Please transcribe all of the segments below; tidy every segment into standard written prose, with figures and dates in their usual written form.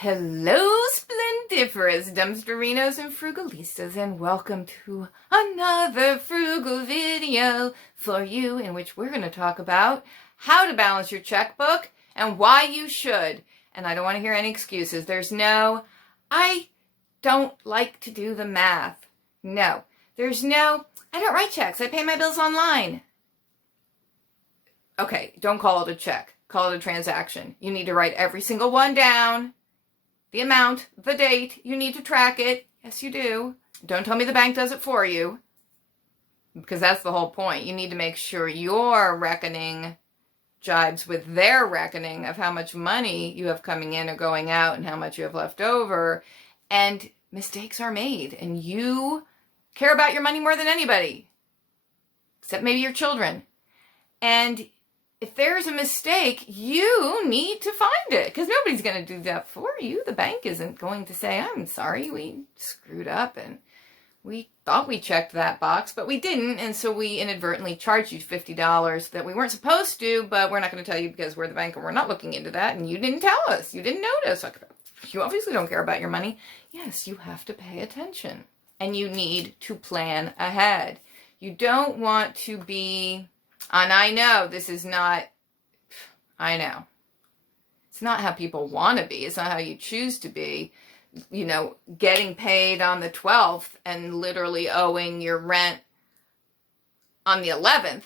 Hello, splendiferous dumpsterinos and frugalistas, and welcome to another frugal video for you, in which we're going to talk about how to balance your checkbook and why you should. And I don't want to hear any excuses. I don't like to do the math. No, I don't write checks. I pay my bills online. Okay, don't call it a check. Call it a transaction. You need to write every single one down. The amount, the date, you need to track it. Yes, you do. Don't tell me the bank does it for you, because that's the whole point. You need to make sure your reckoning jibes with their reckoning of how much money you have coming in or going out and how much you have left over. And mistakes are made, and you care about your money more than anybody, except maybe your children. And if there's a mistake, you need to find it, because nobody's going to do that for you. The bank isn't going to say, I'm sorry, we screwed up and we thought we checked that box, but we didn't, and so we inadvertently charged you $50 that we weren't supposed to, but we're not going to tell you because we're the bank and we're not looking into that, and you didn't tell us. You didn't notice. You obviously don't care about your money. Yes, you have to pay attention, and you need to plan ahead. You don't want to be... And I know it's not how people want to be. It's not how you choose to be. Getting paid on the 12th and literally owing your rent on the 11th,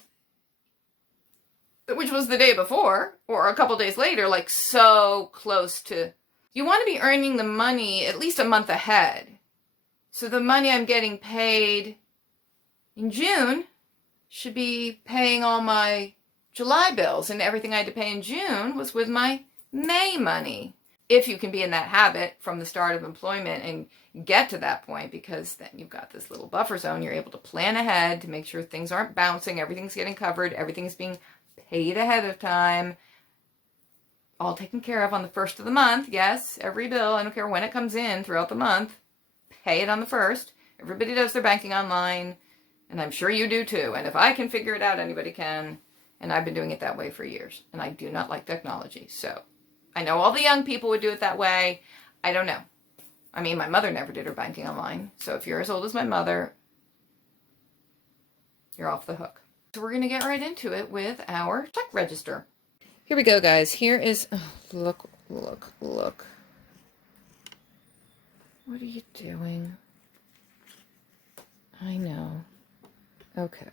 which was the day before, or a couple days later, like so close to... You want to be earning the money at least a month ahead. So the money I'm getting paid in June should be paying all my July bills, and everything I had to pay in June was with my May money. If you can be in that habit from the start of employment and get to that point, because then you've got this little buffer zone, you're able to plan ahead to make sure things aren't bouncing, everything's getting covered, everything's being paid ahead of time, all taken care of on the first of the month. Yes, every bill, I don't care when it comes in throughout the month, pay it on the first. Everybody does their banking online. And I'm sure you do too. And if I can figure it out, anybody can. And I've been doing it that way for years. And I do not like technology. So I know all the young people would do it that way. I don't know. I mean, my mother never did her banking online. So if you're as old as my mother, you're off the hook. So we're going to get right into it with our check register. Here we go, guys. Here is... Oh, look. What are you doing? I know. Okay.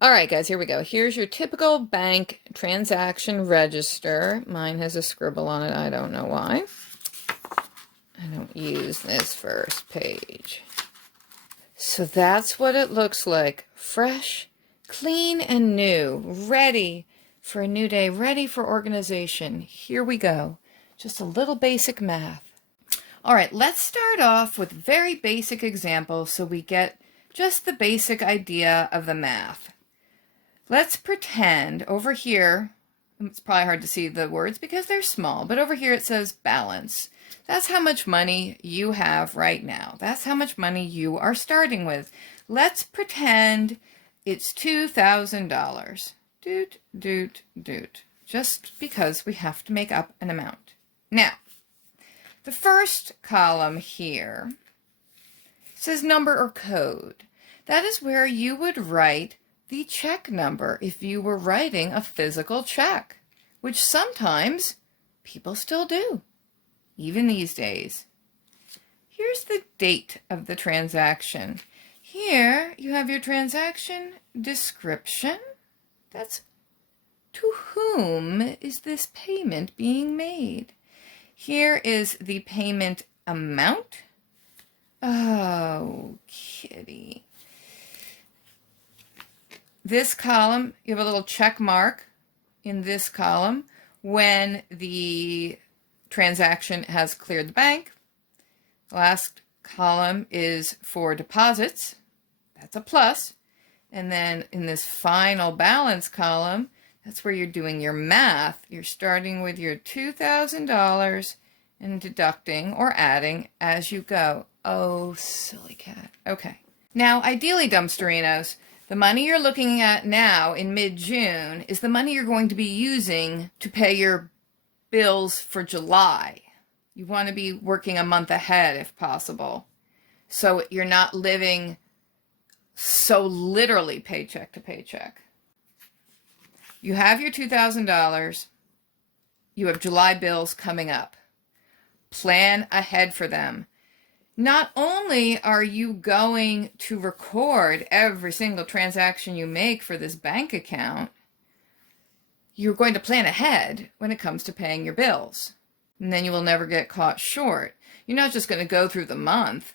All right, guys, here we go. Here's your typical bank transaction register. Mine has a scribble on it. I don't know why. I don't use this first page. So that's what it looks like. Fresh, clean, and new. Ready for a new day. Ready for organization. Here we go. Just a little basic math. All right, let's start off with very basic examples so we get just the basic idea of the math. Let's pretend over here, it's probably hard to see the words because they're small, but over here it says balance. That's how much money you have right now. That's how much money you are starting with. Let's pretend it's $2,000. Doot. Just because we have to make up an amount. Now, the first column here says number or code. That is where you would write the check number if you were writing a physical check, which sometimes people still do, even these days. Here's the date of the transaction. Here you have your transaction description. That's to whom is this payment being made? Here is the payment amount. Oh, kitty. This column, you have a little check mark in this column when the transaction has cleared the bank. The last column is for deposits. That's a plus. And then in this final balance column, that's where you're doing your math. You're starting with your $2,000 and deducting or adding as you go. Oh, silly cat. Okay. Now, ideally, dumpsterinos, the money you're looking at now in mid-June is the money you're going to be using to pay your bills for July. You want to be working a month ahead if possible. So you're not living so literally paycheck to paycheck. You have your $2,000. You have July bills coming up. Plan ahead for them. Not only are you going to record every single transaction you make for this bank account, you're going to plan ahead when it comes to paying your bills. And then you will never get caught short. You're not just going to go through the month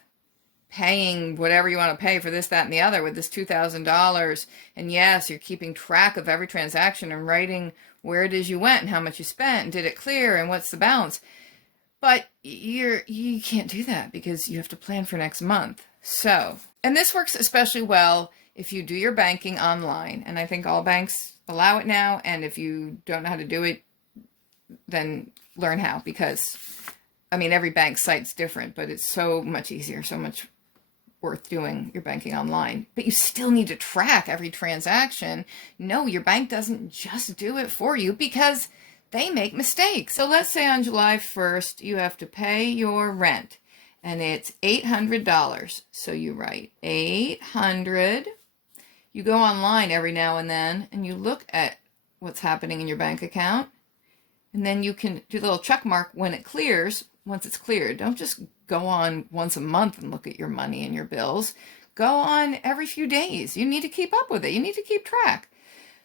paying whatever you want to pay for this, that, and the other with this $2,000. And yes, you're keeping track of every transaction and writing where it is you went and how much you spent and did it clear and what's the balance. But you can't do that because you have to plan for next month. So, and this works especially well if you do your banking online. And I think all banks allow it now. And if you don't know how to do it, then learn how, because I mean, every bank site's different, but it's so much easier, so much worth doing your banking online. But you still need to track every transaction. No, your bank doesn't just do it for you because they make mistakes. So let's say on July 1st, you have to pay your rent and it's $800. So you write 800. You go online every now and then and you look at what's happening in your bank account. And then you can do the little check mark when it clears, once it's cleared. Don't just go on once a month and look at your money and your bills. Go on every few days. You need to keep up with it. You need to keep track.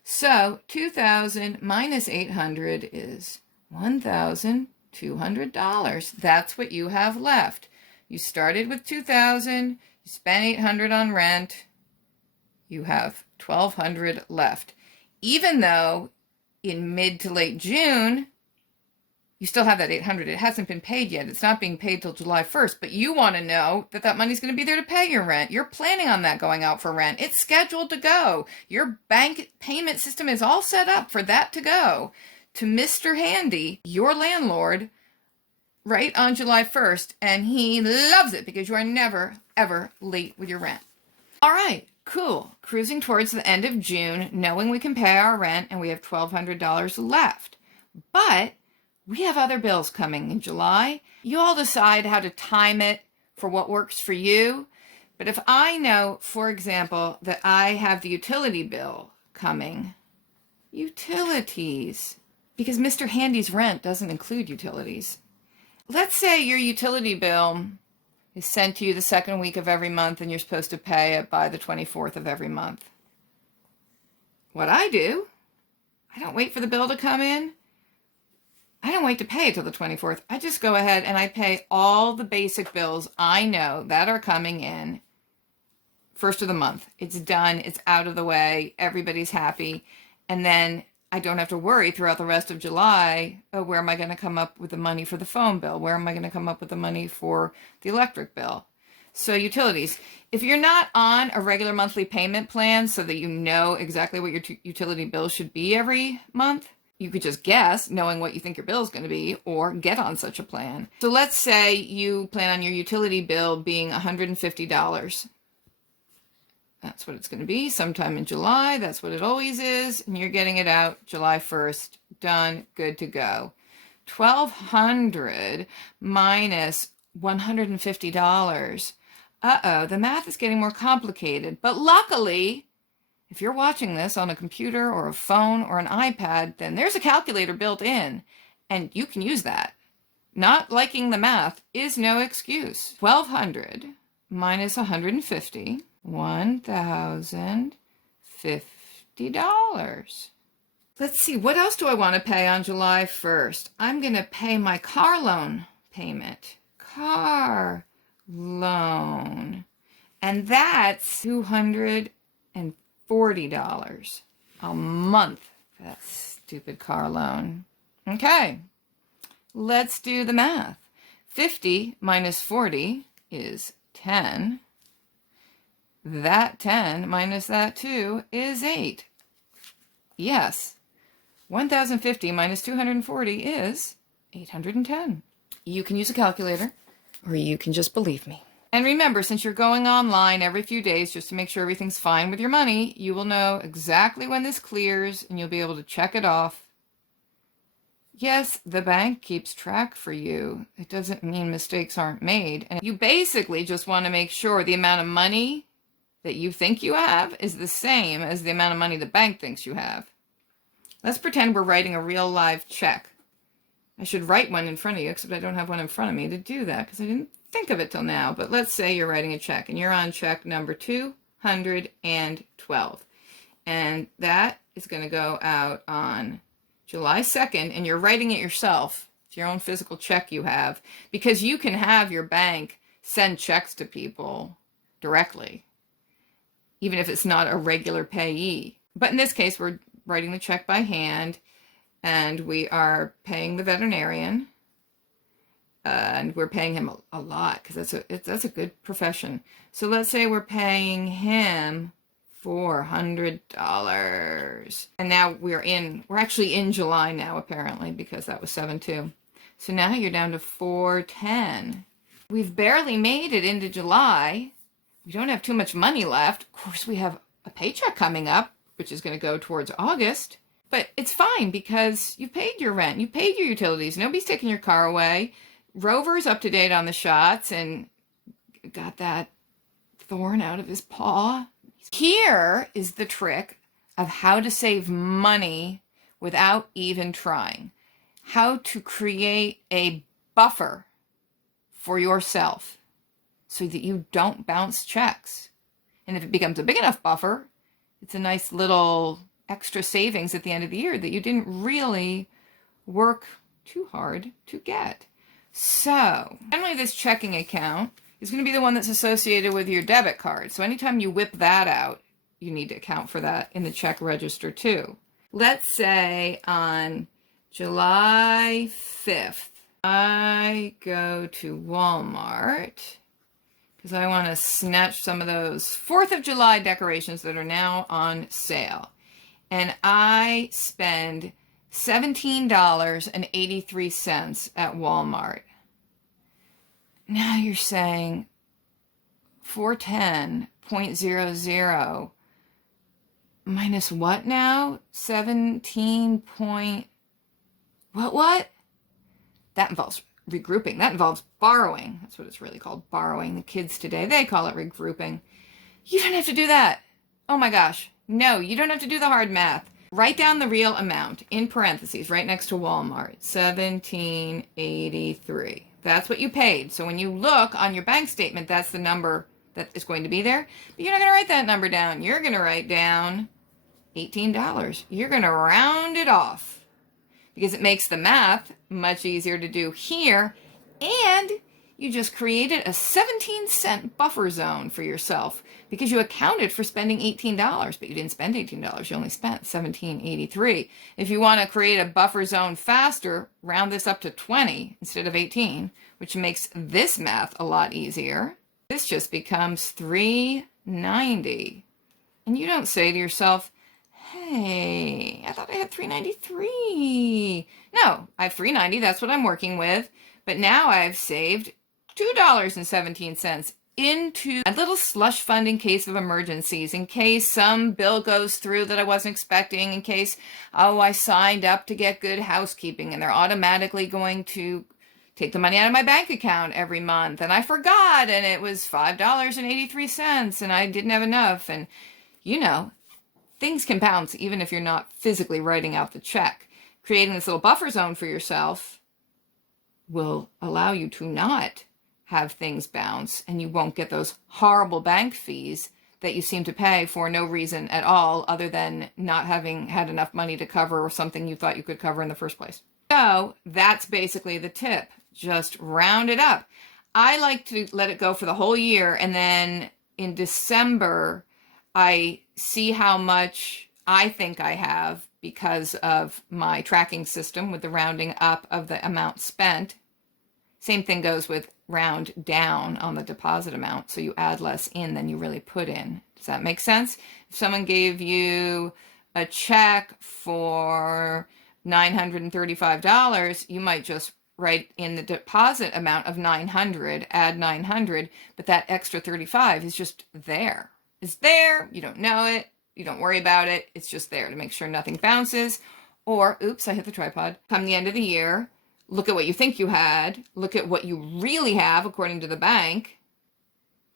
So 2,000 minus 800 is $1,200. That's what you have left. You started with 2,000, you spent 800 on rent, you have 1,200 left. Even though in mid to late June, you still have that 800. It hasn't been paid yet. It's not being paid till July 1st, but you want to know that that money's going to be there to pay your rent. You're planning on that going out for rent. It's scheduled to go. Your bank payment system is all set up for that to go to Mr. Handy, your landlord, right on July 1st, and he loves it because you are never, ever late with your rent. All right, cool. Cruising towards the end of June, knowing we can pay our rent and we have $1,200 left. But we have other bills coming in July. You all decide how to time it for what works for you. But if I know, for example, that I have the utility bill coming, utilities, because Mr. Handy's rent doesn't include utilities. Let's say your utility bill is sent to you the second week of every month and you're supposed to pay it by the 24th of every month. What I do, I don't wait for the bill to come in. I don't wait to pay it till the 24th. I just go ahead and I pay all the basic bills I know that are coming in first of the month. It's done. It's out of the way. Everybody's happy. And then I don't have to worry throughout the rest of July, oh, where am I going to come up with the money for the phone bill? Where am I going to come up with the money for the electric bill? So utilities. If you're not on a regular monthly payment plan so that you know exactly what your utility bill should be every month, you could just guess, knowing what you think your bill is going to be, or get on such a plan. So let's say you plan on your utility bill being $150. That's what it's going to be sometime in July. That's what it always is. And you're getting it out July 1st. Done. Good to go. $1,200 minus $150. Uh-oh, the math is getting more complicated. But luckily, if you're watching this on a computer or a phone or an iPad, then there's a calculator built in, and you can use that. Not liking the math is no excuse. $1,200 minus $150, $1,050. Let's see, what else do I want to pay on July 1st? I'm going to pay my car loan payment. Car loan. And that's $240 a month for that stupid car loan. Okay, let's do the math. 50 minus 40 is 10. That 10 minus that 2 is 8. Yes, 1,050 minus 240 is 810. You can use a calculator, or you can just believe me. And remember, since you're going online every few days just to make sure everything's fine with your money, you will know exactly when this clears and you'll be able to check it off. Yes, the bank keeps track for you. It doesn't mean mistakes aren't made. And you basically just want to make sure the amount of money that you think you have is the same as the amount of money the bank thinks you have. Let's pretend we're writing a real live check. I should write one in front of you, except I don't have one in front of me to do that because I didn't think of it till now. But let's say you're writing a check and you're on check number 212. And that is going to go out on July 2nd, and you're writing it yourself. It's your own physical check you have, because you can have your bank send checks to people directly, even if it's not a regular payee. But in this case, we're writing the check by hand, and we are paying the veterinarian, and we're paying him a lot because that's a good profession. So let's say we're paying him $400. And now we're actually in July now, apparently, because that was 7/2. So now you're down to 410. We've barely made it into July. We don't have too much money left. Of course, we have a paycheck coming up, which is going to go towards August. But it's fine because you paid your rent. You paid your utilities. Nobody's taking your car away. Rover's up to date on the shots and got that thorn out of his paw. Here is the trick of how to save money without even trying. How to create a buffer for yourself so that you don't bounce checks. And if it becomes a big enough buffer, it's a nice little extra savings at the end of the year that you didn't really work too hard to get. So, generally this checking account is going to be the one that's associated with your debit card. So anytime you whip that out, you need to account for that in the check register too. Let's say on July 5th, I go to Walmart because I want to snatch some of those 4th of July decorations that are now on sale. And I spend $17.83 at Walmart. Now you're saying 410.00 minus what now? 17 point... What? That involves regrouping. That involves borrowing. That's what it's really called, borrowing. The kids today, they call it regrouping. You don't have to do that. Oh my gosh. No, you don't have to do the hard math. Write down the real amount in parentheses right next to Walmart. $17.83. That's what you paid. So when you look on your bank statement, that's the number that is going to be there. But you're not going to write that number down. You're going to write down $18. You're going to round it off because it makes the math much easier to do here. And you just created a 17-cent buffer zone for yourself because you accounted for spending $18, but you didn't spend $18. You only spent $17.83. If you want to create a buffer zone faster, round this up to 20 instead of 18, which makes this math a lot easier. This just becomes $3.90. And you don't say to yourself, hey, I thought I had $3.93. No, I have $3.90. That's what I'm working with. But now I've saved $2.17 into a little slush fund in case of emergencies, in case some bill goes through that I wasn't expecting, in case, I signed up to get Good Housekeeping and they're automatically going to take the money out of my bank account every month and I forgot and it was $5.83 and I didn't have enough. And things can bounce even if you're not physically writing out the check. Creating this little buffer zone for yourself will allow you to not have things bounce, and you won't get those horrible bank fees that you seem to pay for no reason at all other than not having had enough money to cover something you thought you could cover in the first place. So that's basically the tip. Just round it up. I like to let it go for the whole year, and then in December, I see how much I think I have because of my tracking system with the rounding up of the amount spent. Same thing goes with round down on the deposit amount, so you add less in than you really put in. Does that make sense? If someone gave you a check for $935, you might just write in the deposit amount of $900, add $900, but that extra $35 is just there. It's there, you don't know it, you don't worry about it, it's just there to make sure nothing bounces. Or, oops, I hit the tripod. Come the end of the year, look at what you think you had, look at what you really have according to the bank,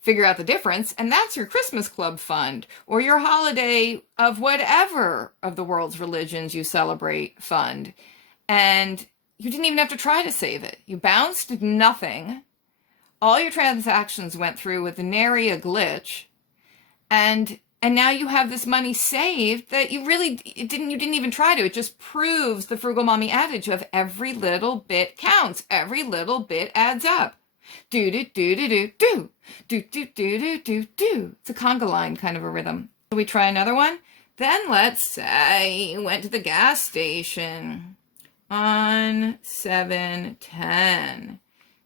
figure out the difference, and that's your Christmas Club fund, or your holiday of whatever of the world's religions you celebrate fund. And you didn't even have to try to save it. You bounced nothing. All your transactions went through with nary a glitch. And now you have this money saved that you didn't even try to. It just proves the Frugal Mommy adage of every little bit counts. Every little bit adds up. Do do do do do do do do do do do do. It's a conga line kind of a rhythm. Shall we try another one? Then let's say you went to the gas station on 7/10.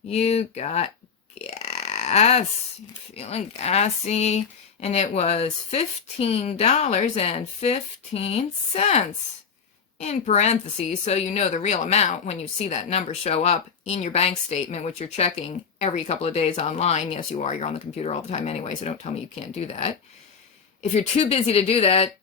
You got gas. You're feeling gassy. And it was $15.15 in parentheses, so you know the real amount when you see that number show up in your bank statement, which you're checking every couple of days online. Yes, you are. You're on the computer all the time anyway, so don't tell me you can't do that. If you're too busy to do that,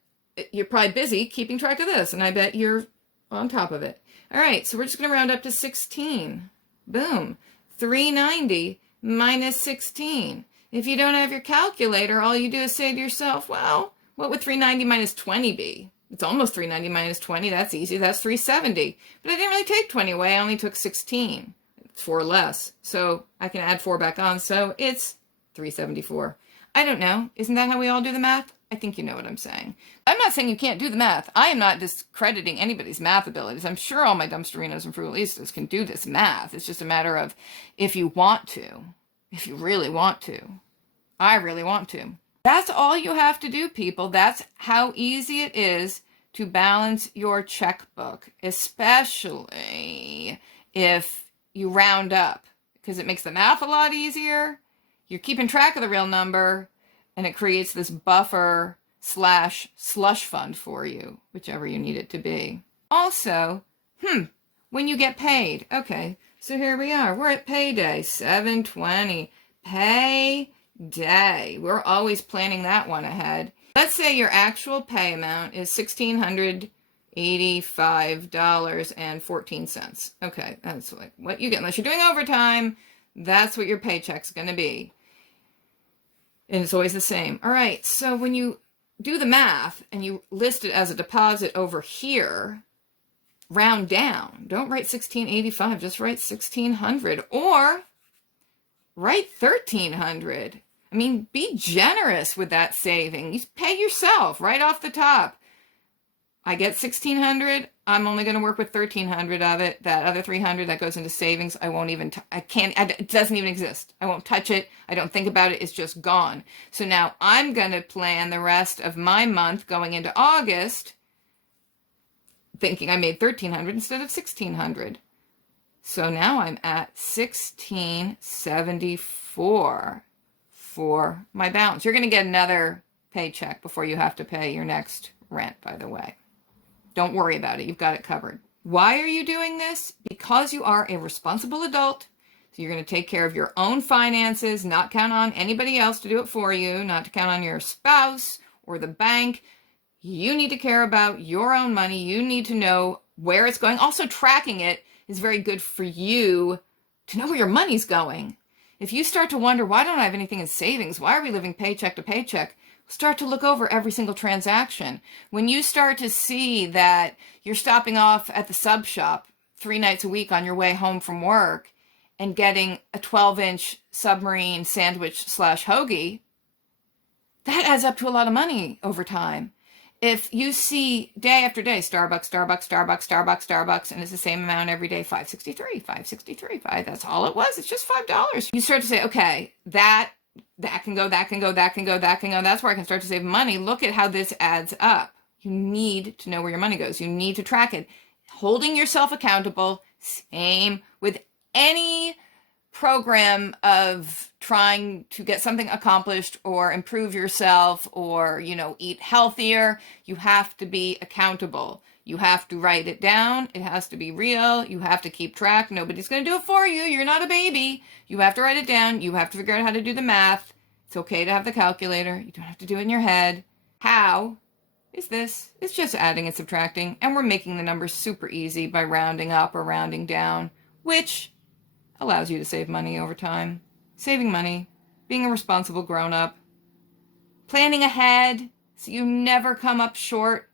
you're probably busy keeping track of this, and I bet you're on top of it. All right, so we're just going to round up to 16. Boom. 390 minus 16. If you don't have your calculator, all you do is say to yourself, well, what would 390 minus 20 be? It's almost 390 minus 20. That's easy. That's 370. But I didn't really take 20 away. I only took 16. It's 4 less. So I can add 4 back on. So it's 374. I don't know. Isn't that how we all do the math? I think you know what I'm saying. I'm not saying you can't do the math. I am not discrediting anybody's math abilities. I'm sure all my dumpsterinos and frugalistas can do this math. It's just a matter of if you want to. If you really want to. I really want to. That's all you have to do, people. That's how easy it is to balance your checkbook, especially if you round up, because it makes the math a lot easier. You're keeping track of the real number, and it creates this buffer / slush fund for you, whichever you need it to be. Also, when you get paid. Okay, so here we are. We're at payday, 7/20. Payday. We're always planning that one ahead. Let's say your actual pay amount is $1,685.14. Okay, that's like what you get. Unless you're doing overtime, that's what your paycheck's going to be. And it's always the same. All right, so when you do the math and you list it as a deposit over here, round down. Don't write 1685, just write 1600 or write 1300. I mean, be generous with that saving. You pay yourself right off the top. I get 1600. I'm only going to work with 1300 of it. That other 300 that goes into savings, I won't even, it doesn't even exist. I won't touch it. I don't think about it. It's just gone. So now I'm going to plan the rest of my month going into August thinking I made 1300 instead of 1600. So now I'm at 1674 for my balance. You're going to get another paycheck before you have to pay your next rent, by the way. Don't worry about it. You've got it covered. Why are you doing this? Because you are a responsible adult. So you're going to take care of your own finances, not count on anybody else to do it for you, not to count on your spouse or the bank. You need to care about your own money. You need to know where it's going. Also, tracking it is very good for you to know where your money's going. If you start to wonder, why don't I have anything in savings? Why are we living paycheck to paycheck? Start to look over every single transaction. When you start to see that you're stopping off at the sub shop 3 nights a week on your way home from work and getting a 12-inch submarine sandwich / hoagie, that adds up to a lot of money over time. If you see day after day, Starbucks, and it's the same amount every day, $5.63, that's all it was. It's just $5. You start to say, okay, that can go. That's where I can start to save money. Look at how this adds up. You need to know where your money goes. You need to track it. Holding yourself accountable, same with any program of trying to get something accomplished or improve yourself or, eat healthier. You have to be accountable. You have to write it down. It has to be real. You have to keep track. Nobody's going to do it for you. You're not a baby. You have to write it down. You have to figure out how to do the math. It's okay to have the calculator. You don't have to do it in your head. How? is this. It's just adding and subtracting, and we're making the numbers super easy by rounding up or rounding down, which allows you to save money over time. Saving money, being a responsible grown-up, planning ahead so you never come up short,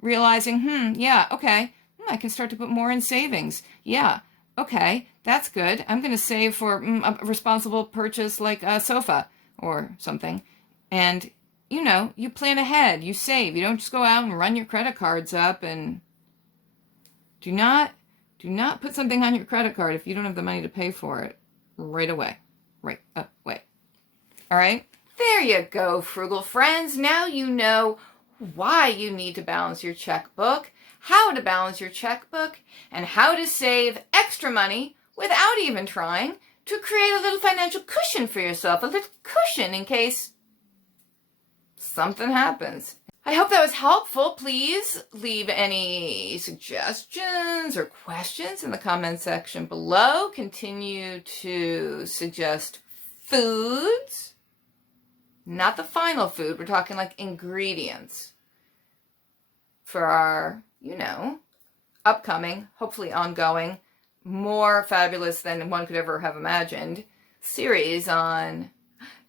realizing, yeah, okay, I can start to put more in savings. Yeah, okay, that's good. I'm going to save for a responsible purchase like a sofa or something. And, you plan ahead, you save. You don't just go out and run your credit cards up, and do not put something on your credit card if you don't have the money to pay for it right away. Right away. All right? There you go, frugal friends. Now you know why you need to balance your checkbook, how to balance your checkbook, and how to save extra money without even trying to create a little financial cushion for yourself, a little cushion in case something happens. I hope that was helpful. Please leave any suggestions or questions in the comment section below. Continue to suggest foods. Not the final food. We're talking like ingredients for our, upcoming, hopefully ongoing, more fabulous than one could ever have imagined series on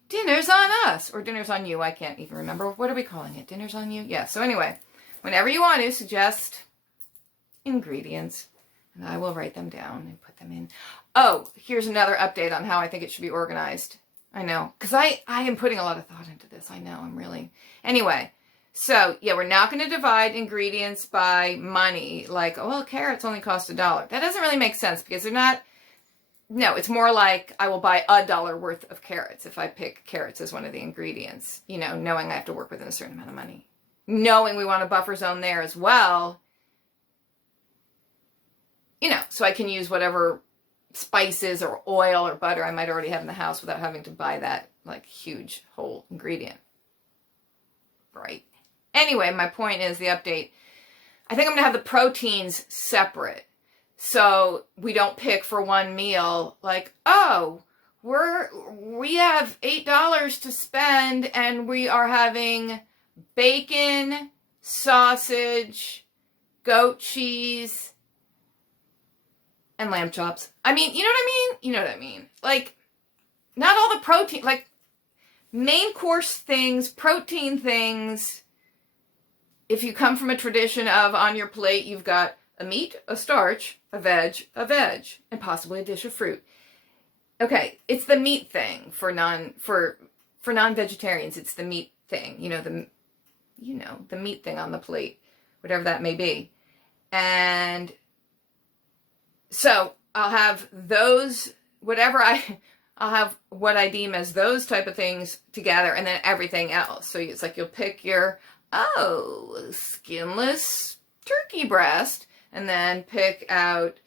Dinners on Us, or Dinners on You. I can't even remember. What are we calling it? Dinners on You? Yeah, so anyway, whenever you want to, suggest ingredients, and I will write them down and put them in. Oh, here's another update on how I think it should be organized. I know, because I am putting a lot of thought into this. I know, I'm really... Anyway, so, yeah, we're not going to divide ingredients by money. Like, oh, well, carrots only cost $1. That doesn't really make sense, because they're not... No, it's more like I will buy $1 worth of carrots if I pick carrots as one of the ingredients, knowing I have to work within a certain amount of money. Knowing we want a buffer zone there as well, so I can use whatever spices or oil or butter I might already have in the house without having to buy that, like, huge whole ingredient. Right. Anyway, my point is the update. I think I'm going to have the proteins separate. So we don't pick for one meal like, oh, we have $8 to spend and we are having bacon, sausage, goat cheese, and lamb chops. I mean, you know what I mean? You know what I mean. Like, not all the protein, like main course things, protein things. If you come from a tradition of on your plate, you've got a meat, a starch, a veg, and possibly a dish of fruit. Okay, it's the meat thing for non-vegetarians. It's the meat thing, the meat thing on the plate, whatever that may be. And so I'll have those, I'll have what I deem as those type of things together, and then everything else. So it's like you'll pick your, skinless turkey breast, and then pick out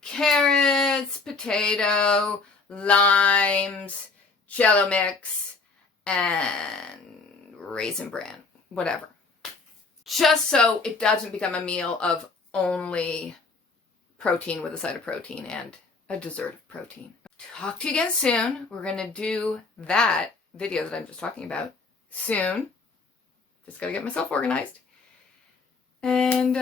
carrots, potato, limes, Jell-O mix, and Raisin Bran, whatever. Just so it doesn't become a meal of only protein with a side of protein and a dessert of protein. Talk to you again soon. We're going to do that video that I'm just talking about soon. Just got to get myself organized. And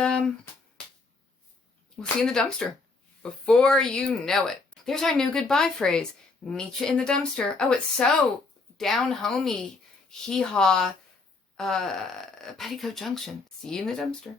we'll see you in the dumpster before you know it. There's our new goodbye phrase. Meet you in the dumpster. Oh, it's so down-homey, hee-haw, Petticoat Junction. See you in the dumpster.